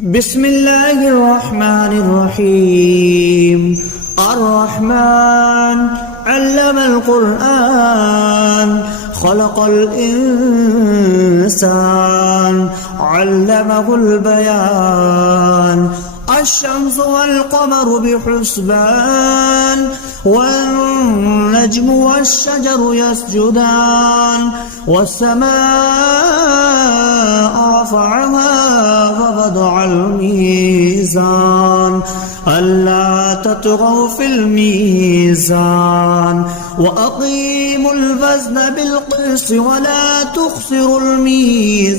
بسم الله الرحمن الرحيم. الرحمن علم القرآن خلق الإنسان علمه البيان. الشمس والقمر بحسبان والنجم والشجر يسجدان والسماء رفعها ووضع الميزان ألا تطغوا في الميزان وأقيموا الوزن بالقسط ولا تخسروا الميزان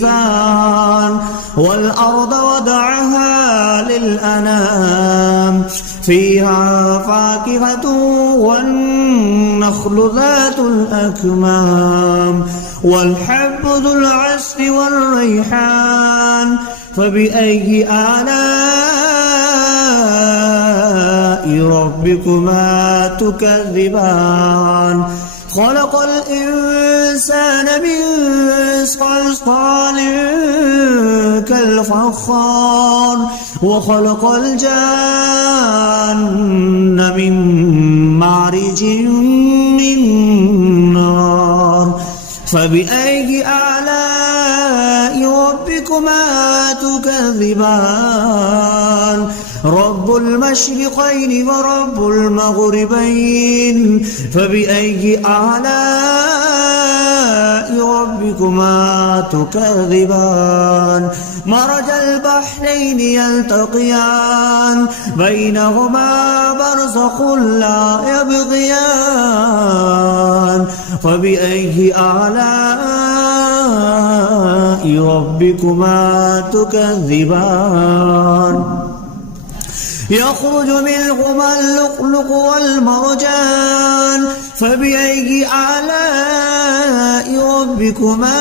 والأرض وضعها للأنام فيها فاكهة والنخل ذات الأكمام والحب ذو العصف والريحان. فبأي آلاء ربكما تكذبان؟ خلق الإنسان من صلصال كالفخار وخلق الجان من مارج من نار. فبأي آلاء ربكما تكذبان؟ رب المشرقين ورب المغربين. فبأي آلاء ربكما تكذبان؟ مرج البحرين يلتقيان بينهما برزخ لا يبغيان. فبأي آلاء ربكما تكذبان؟ يخرج منهما اللؤلؤ والمرجان. فبأي آلاء ربكما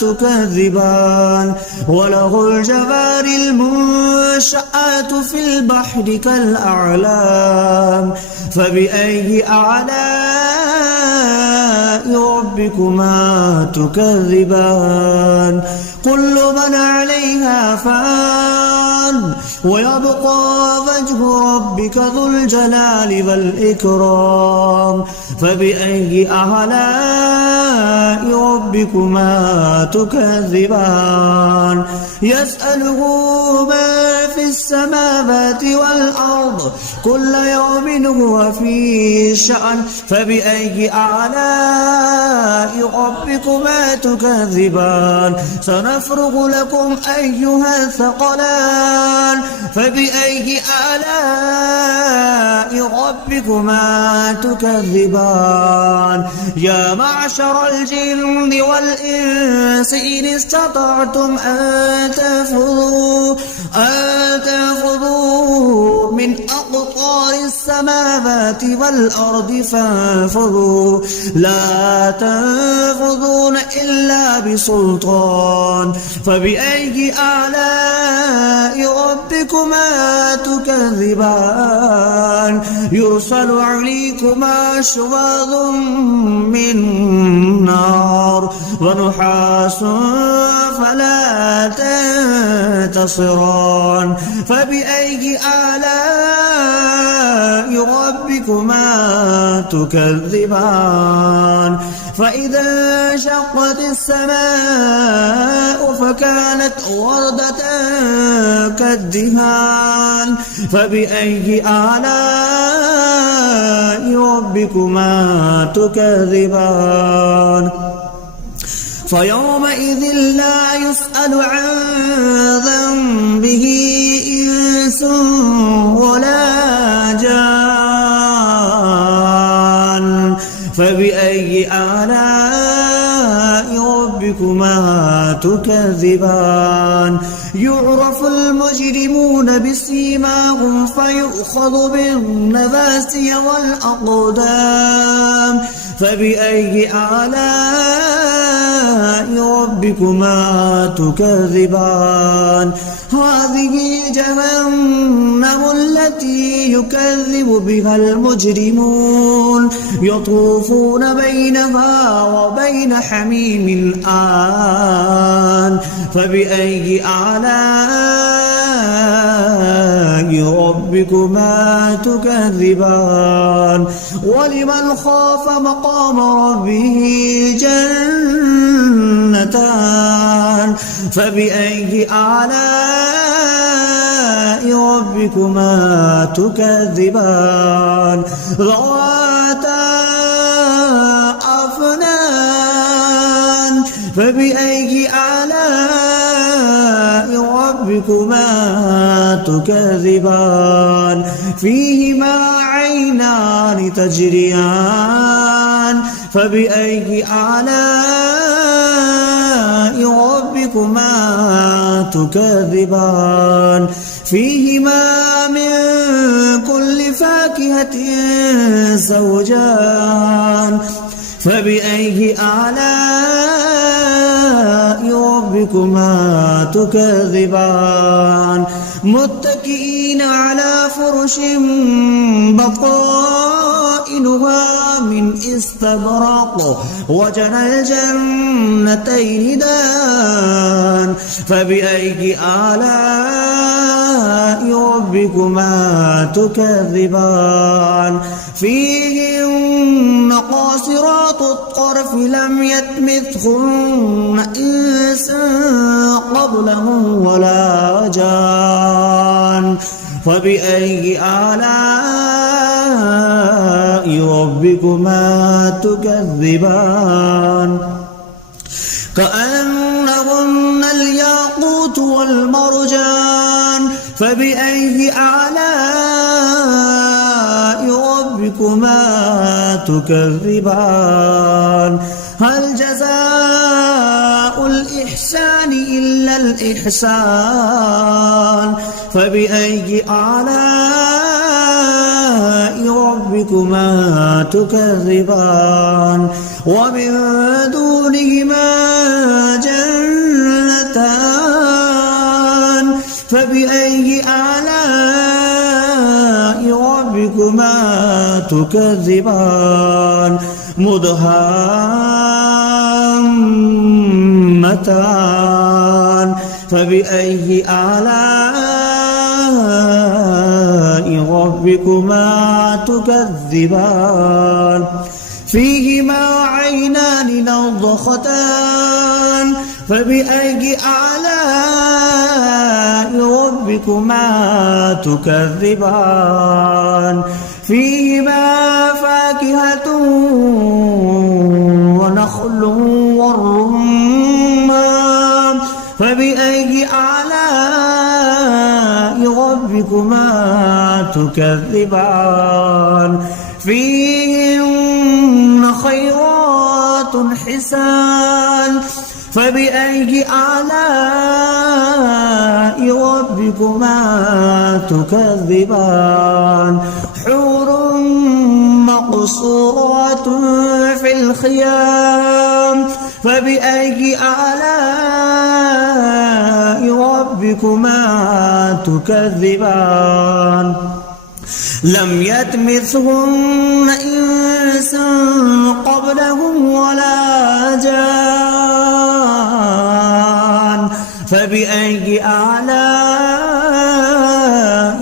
تكذبان؟ وله الجوار المنشآت في البحر كالأعلام. فبأي آلاء ربكما تكذبان؟ كل من عليها فان ويبقى وجه ربك ذو الجلال والإكرام. فبأي آلاء ربكما تكذبان؟ يسأله من في السماوات والأرض كل يوم هو في شأن. فبأي آلاء ربكما تكذبان؟ سنفرغ لكم أيها الثقلان. فبأي آلاء ربكما تكذبان؟ يا معشر الجن والإنس إن استطعتم أن تنفذوا من أقطار السماوات والأرض فانفذوا لا تنفذون إلا بسلطان. فبأي آلاء ربكما تكذبان؟ يرسل عليكما شواظ من نار ونحاس فلا تنتصران. فبأي آلاء ربكما تكذبان؟ فإذا انشقت السماء فكانت وردة كالدهان. فبأي آلاء ربكما تكذبان؟ فيومئذ لا يسأل عن ذنبه إنس ولا جان. فبأي آلاء ربكما تكذبان؟ يعرف المجرمون بسيماهم فيؤخذ بالنواسي والأقدام. فبأي آلاء ربكما تكذبان؟ هذه جهنم التي يكذب بها المجرمون يطوفون بينها وبين حميم آن. فبأي آلاء ربكما تكذبان ولمن خاف مقام ربه جنتان فبأي آلاء ربكما تكذبان ذواتا أفنان فبأي آلاء ربكما تكذبان فيهما عينان تجريان فبأي آلاء ربكما تكذبان فيهما من كل فاكهة زوجان فبأي آلاء ربكما تكذبان متكئين على فرش بطائنها من استبرق وجنى الجنتين دان فبأي آلاء ربكما تكذبان فيهن قاصرات الطرف لم يطمثهن إنس قبلهم ولا جان فبأي آلاء ربكما تكذبان كأنهن الياقوت والمرجان فبأي آلاء ربكما تكذبان هل جزاء الإحسان إلا الإحسان فبأي آلاء ربكما تكذبان ومن دونهما جنتان فبأي آلاء ربكما تكذبان مدهامتان فبأي آلاء ربكما تكذبان فيهما عينان نضختان فبأي آلاء ربكما تكذبان فيهما فاكهة ونخل والرمان فبأي آلاء ربكما تكذبان فيهن خيرات حسان فبأي آلاء ربكما تكذبان حور مقصورات في الخيام فبأي آلاء ربكما تكذبان لم يطمثهن إنس قبلهم ولا جان فبأي آلاء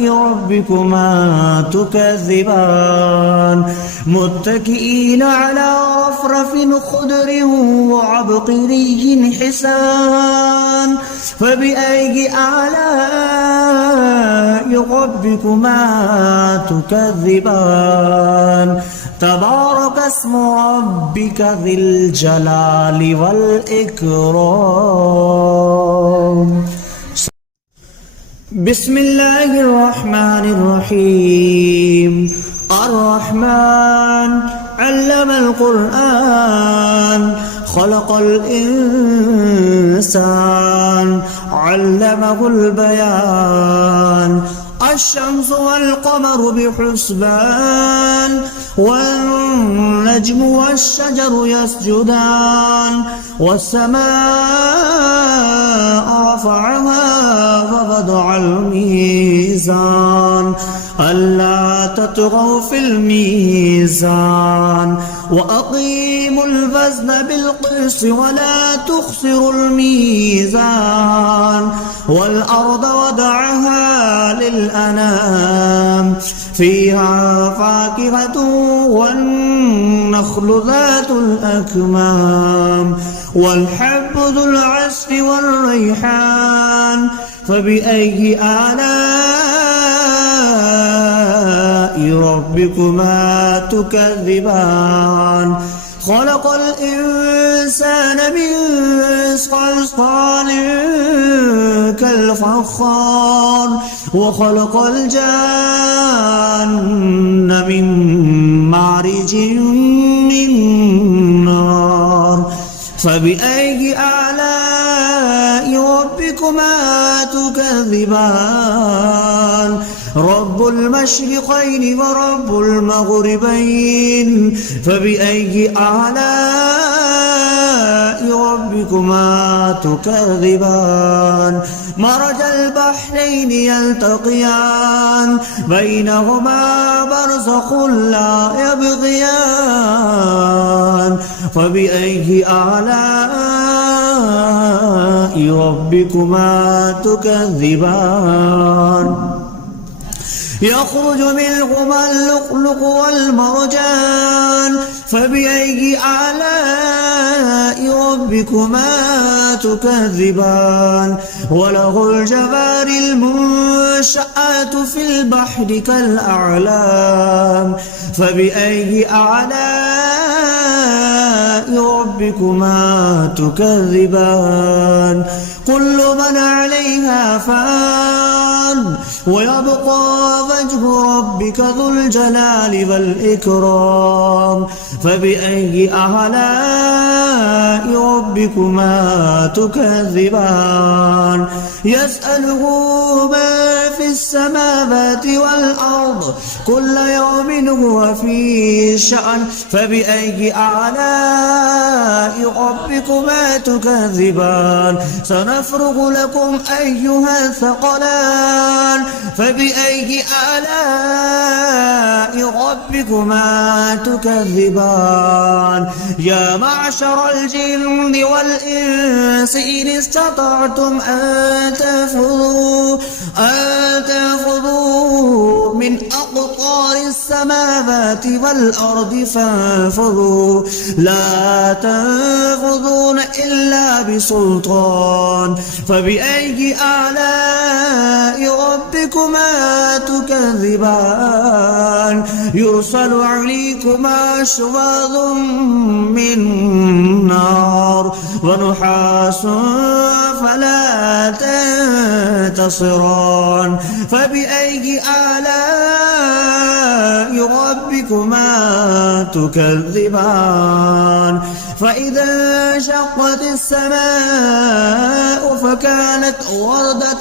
ربكما تكذبان متكئين على رفرف خضر وعبقري حسان فبأي آلاء ربكما تكذبان تبارك اسم ربك ذي الجلال والإكرام بسم الله الرحمن الرحيم الرحمن علم القرآن خلق الإنسان علمه البيان الشمس والقمر بحسبان والنجم والشجر يسجدان والسماء رفعها ووضع الميزان ألا تطغوا في الميزان وأقيموا الوزن بالقسط ولا تخسروا الميزان والأرض وضعها للأنام فيها فاكهة والنخل ذات الأكمام والحب ذو العصف والريحان فبأي آلاء ربكما تكذبان خلق الإنسان من صلصال كالفخار وخلق الجان من مارج من نار فبأي آلاء ربكما تكذبان رب المشرقين ورب المغربين فبأي آلاء ربكما تكذبان مرج البحرين يلتقيان بينهما برزخ لا يبغيان فبأي آلاء ربكما تكذبان يخرج منهما اللؤلؤ والمرجان فبأي آلاء ربكما تكذبان وله الجوار المنشآت في البحر كالأعلام فبأي آلاء ربكما تكذبان كل من عليها فان ويبقى وجه ربك ذو الجلال والإكرام فبأي آلاء ربكما تكذبان يسأله ما في السماوات والأرض كل يوم هو في شأن فبأي آلاء ربكما تكذبان سنفرغ لكم أيها الثقلان فبأي آلاء ربكما تكذبان يا معشر الجن والإنس إن استطعتم أن تنفذوا من أقطار السماوات والأرض فانفذوا لا تنفذون إلا بسلطان فبأي آلاء ربكما تكذبان يرسل عليكما شواظ من نار ونحاس فلا تنتصران فبأي آلاء ربكما تكذبان فإذا انشقت السماء فكانت وردة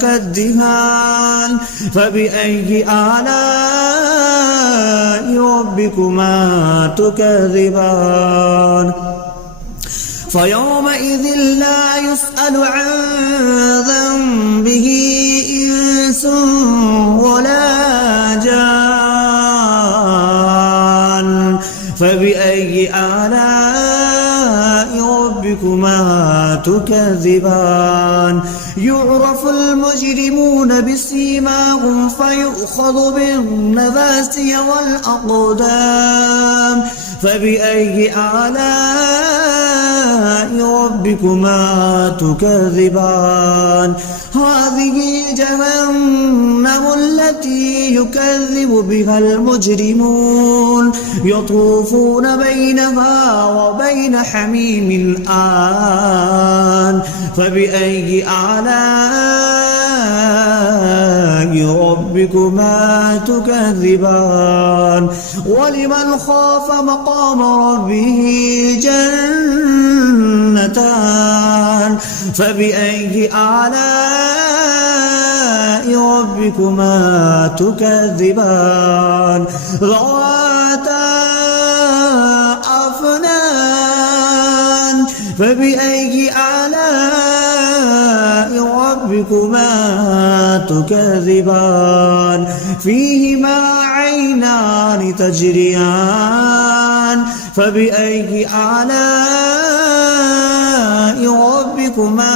كالدهان فبأي آلاء ربكما تكذبان فيومئذ لا يسأل عن ذنبه إنس ولا جان فبأي آلاء ربكما تكذبان يعرف المجرمون بسيماهم فيؤخذ بالنواسي والأقدام فبأي آلاء ربكما تكذبان هذه جهنم التي يكذب بها المجرمون يطوفون بينها وبين حميم آن فبأي آلاء ربكما تكذبان ولمن خاف مقام ربه جنتان فبأي آلاء ربكما تكذبان ذواتا أفنان فبأي آلاء ربكما تكذبان فيهما عينان تجريان فبأي آلاء ربكما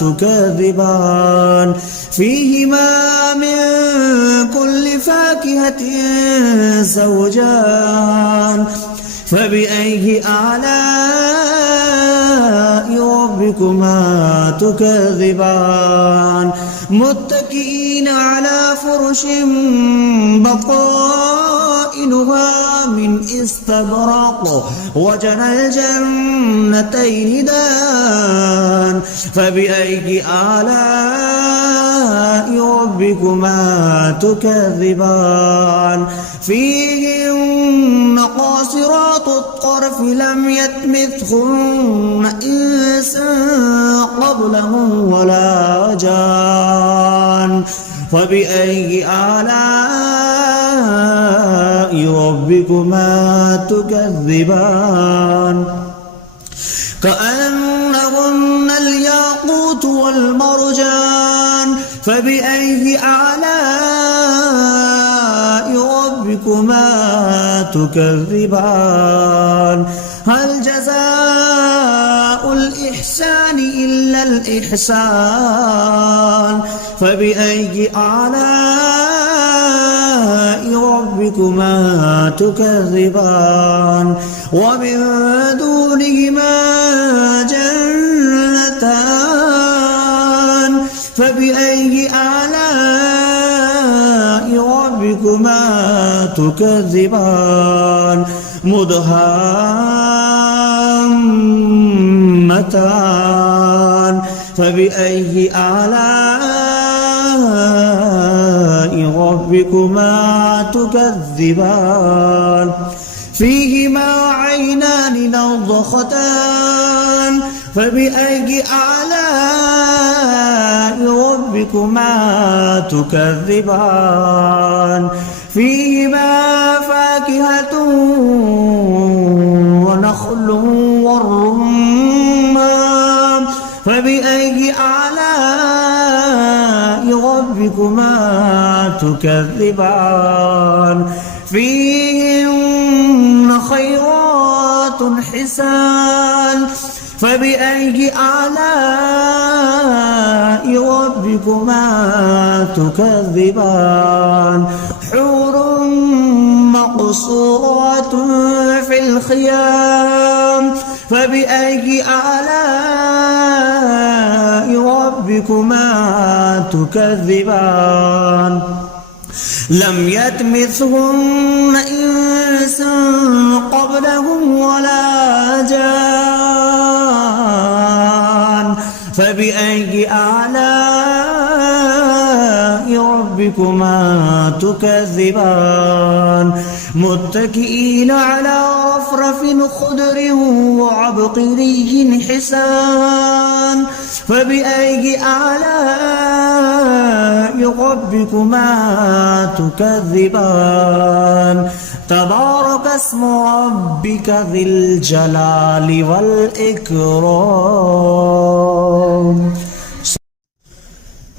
تكذبان فيهما من كل فاكهة زوجان فبأي آلاء ربكما تكذبان متكئين على فرش بطائنها من استبرق وجنى الجنتين دان فبأي آلاء ربكما تكذبان فيهن قاصرات الطرف لم يطمثهن إنس قبلهم ولا جان فبأي آلاء ربكما تكذبان كأنهن الياقوت والمرجان فبأي آلاء ربكما تكذبان هل جزاء الإحسان إلا الإحسان فبأي آلاء ربكما تكذبان ومن دونهما جنتان فبأي آلاء ربكما تكذبان مدهامتان فبأي آلاء ربكما تكذبان فيهما عينان نضختان فبأي آلاء ربكما تكذبان فيهما فاكهة ونخل والرمان فبأي آلاء ربكما تكذبان فيهن خيرات حسان فبأي آلاء ربكما تكذبان حور مقصورات في الخيام فبأي آلاء ربكما تكذبان لم يطمثهن إنس قبلهم ولا جان فبأي آلاء ربكما تكذبان متكئين على رفرف خضر وعبقري حسان فبأي آلاء ربكما تكذبان تبارك اسم ربك ذي الجلال والإكرام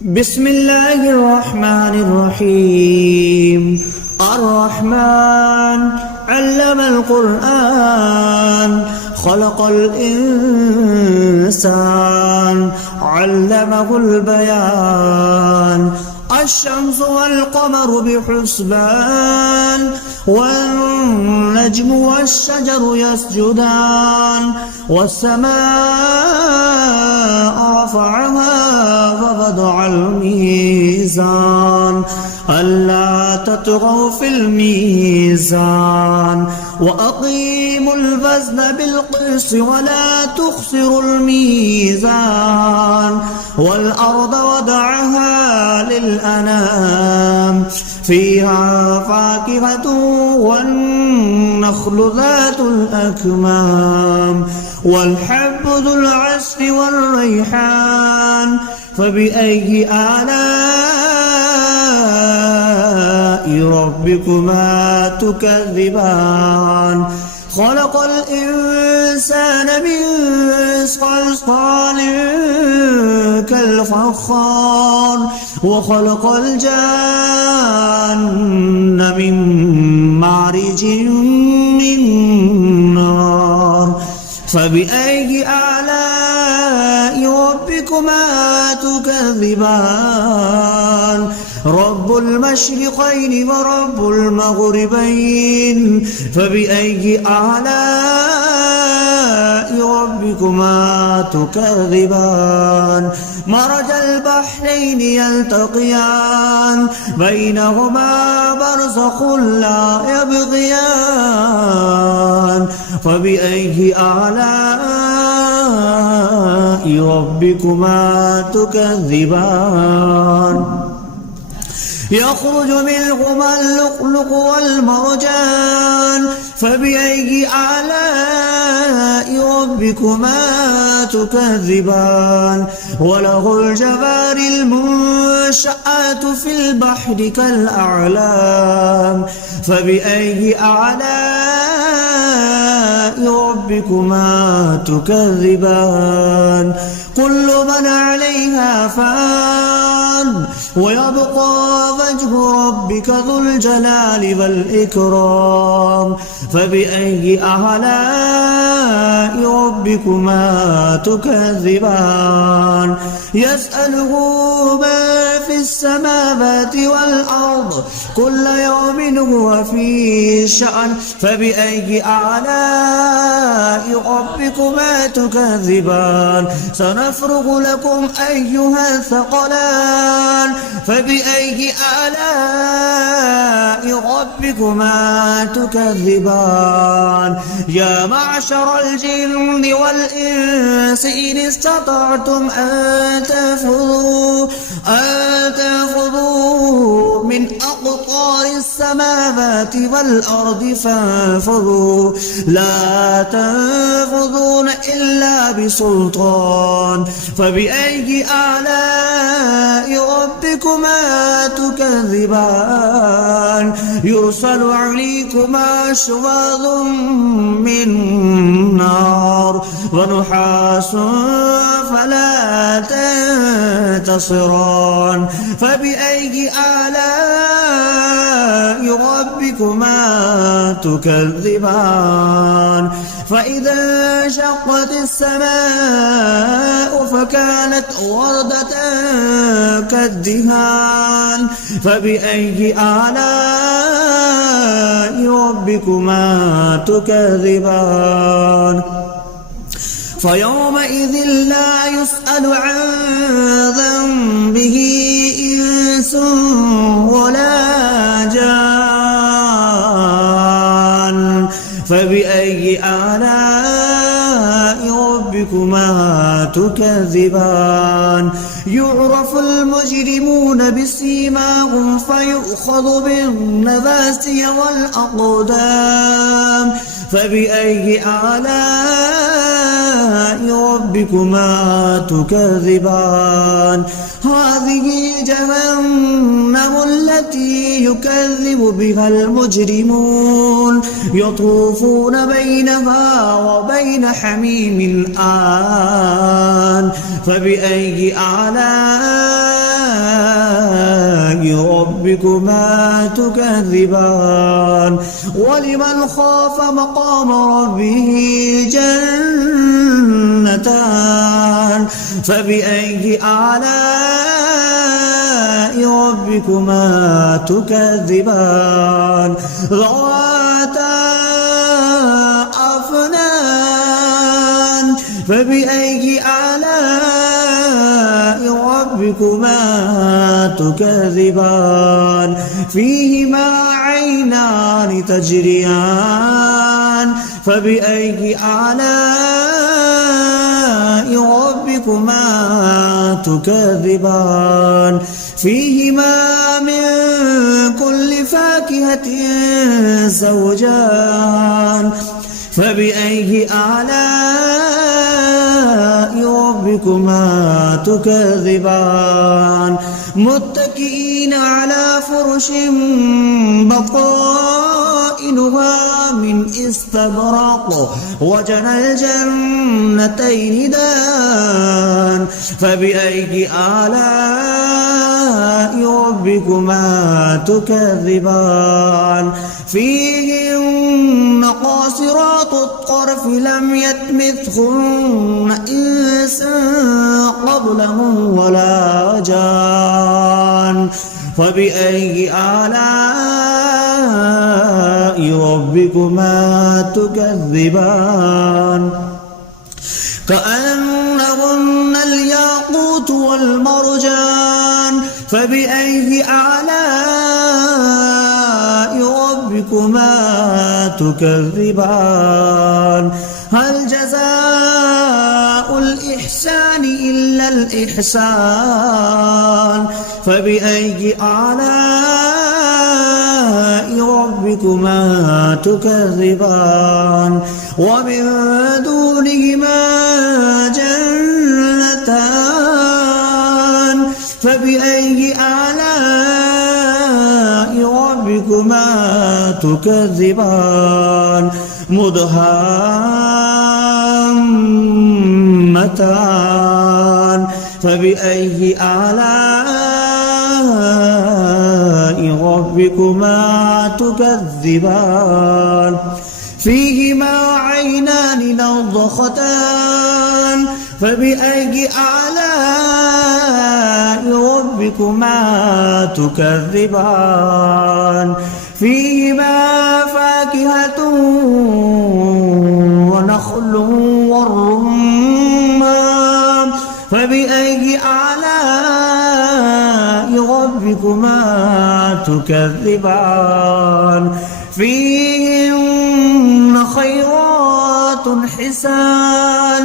بسم الله الرحمن الرحيم الرحمن علم القرآن خلق الإنسان علمه البيان الشمس والقمر بحسبان والنجم والشجر يسجدان والسماء رفعها ووضع الميزان ألا تطغوا في الميزان وأقيموا الوزن بالقسط ولا تخسروا الميزان والأرض وضعها للأنام فيها فاكهة والنخل ذات الأكمام والحب ذو العصف والريحان فبأي آلاء ربكما تكذبان خلق الإنسان من صلصال كالفخار وخلق الجان من مارج من نار فبأي آلاء ربكما تكذبان رب المشرقين ورب المغربين فبأي آلاء ربكما تكذبان مرج البحرين يلتقيان بينهما برزخ لا يبغيان فبأي آلاء ربكما تكذبان يخرج منهما اللؤلؤ والمرجان فبأي آلاء ربكما تكذبان وله الجوار المنشآت في البحر كالأعلام فبأي آلاء ربكما تكذبان كل من عليها فان ويبقى وجه ربك ذو الجلال والإكرام فبأي آلاء ربكما تكذبان يسأله ما في السماوات والأرض كل يوم هو في شأن فبأي آلاء ربكما تكذبان سنفرغ لكم أيها الثقلان فبأي آلاء ربكما تكذبان يا معشر الجن والإنس إن استطعتم أن تنفذوا من أقطار السماوات والأرض فانفذوا لا تنفذون إلا بسلطان فبأي آلاء ربكما تكذبان يرسل عليكما شواظ من نار ونحاس فلا تنتصران فبأي آلاء ربكما تكذبان فإذا انشقت السماء فكانت وردة كالدهان فبأي آلاء ربكما تكذبان فيومئذ لا يسأل عن ذنبه إنس ولا جان فبأي آلاء ربكما تكذبان يعرف المجرمون بسيماهم فيؤخذ بالنواسي والأقدام فبأي آلاء ربكما تكذبان هذه جهنم التي يكذب بها المجرمون يطوفون بينها وبين حميم آن فبأي آلاء ربكما تكذبان ولمن خاف مقام ربه جنتان فبأي آلاء ربكما تكذبان ذواتا أفنان فبأي آلاء ربكما تكذبان فيهما عينان تجريان فبأي آلاء ربكما تكذبان فيهما من كل فاكهة زوجان فبأي آلاء ربكما ربكما تكذبان متكئين على فرش بطائنها من استبرق وجنى الجنتين دان فبأي آلاء ربكما تكذبان فيهن قاصرات الطرف لم يطمثهن إنس قبلهم ولا جان فبأي آلاء ربكما تكذبان كأنهن الياقوت والمرجان فبأي آلاء ربكما تكذبان هل جزاء الإحسان إلا الإحسان فبأي آلاء ربكما تكذبان ومن دونهما جنتان فبأي آلاء ربكما تكذبان مدهامتان فبأي آلاء ربكما تكذبان فيهما عينان نضختان فبأي آلاء ربكما تكذبان فيهما فاكهة ونخل والرمان فبأي آلاء ربكما تكذبان فيهن خيرات حسان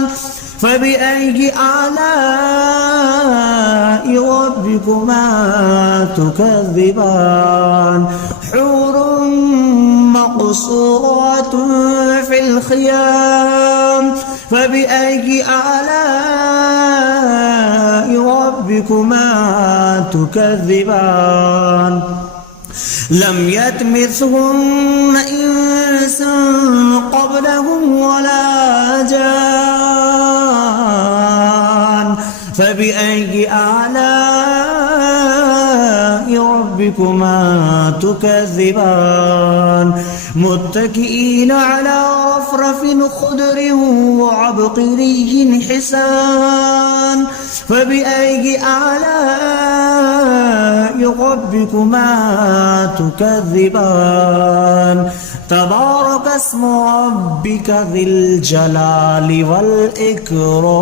فبأي آلاء ربكما تكذبان حور مقصورات في الخيام فبأي آلاء ربكما تكذبان لم يطمثهن إنس قبلهم ولا جان فبأي آلاء ربكما تكذبان متكئين على رفرف خضر وعبقري حسان فبأي آلاء ربكما تكذبان تبارك اسم ربك ذي الجلال والإكرام